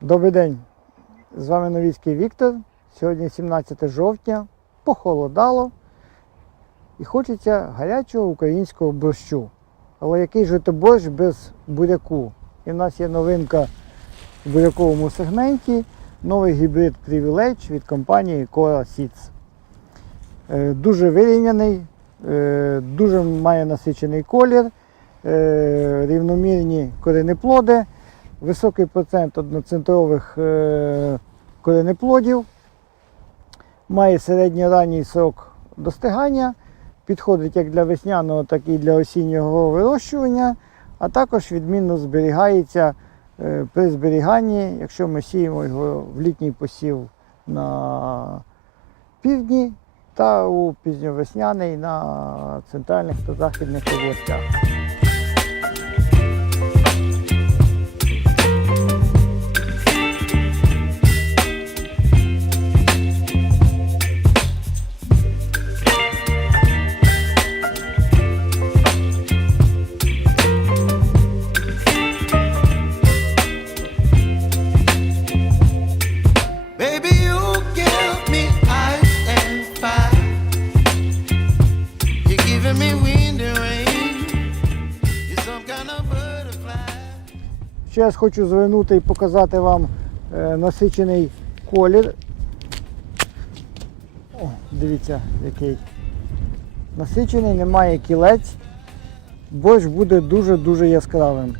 Добрий день. З вами Новіцький Віктор. Сьогодні 17 жовтня, похолодало і хочеться гарячого українського борщу. Але який же то борщ без буряку? І в нас є новинка в буряковому сегменті, новий гібрид Privilege від компанії Cora Seeds. Е, Дуже вирівняний, е, дуже має насичений колір, е, рівномірні коренеплоди, високий процент одноцентрових е, коренеплодів, має середньоранній срок достигання, підходить як для весняного, так і для осіннього вирощування, а також відмінно зберігається е, при зберіганні, якщо ми сіємо його в літній посів на півдні та у пізньовесняний на центральних та західних областях. Ще раз хочу звернути і показати вам е, насичений колір. О, дивіться, який. Насичений, немає кілець. Борщ буде дуже-дуже яскравим.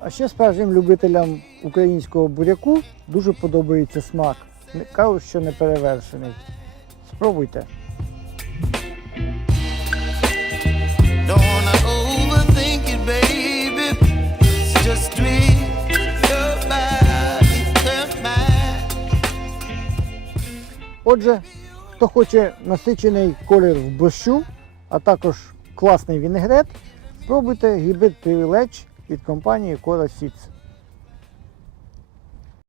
А ще справжнім любителям українського буряку дуже подобається смак. Кажуть, що не перевершений. Спробуйте. Отже, хто хоче насичений колір в борщу, а також класний вінегрет, спробуйте гібрид привілеч від компанії Cora Seeds.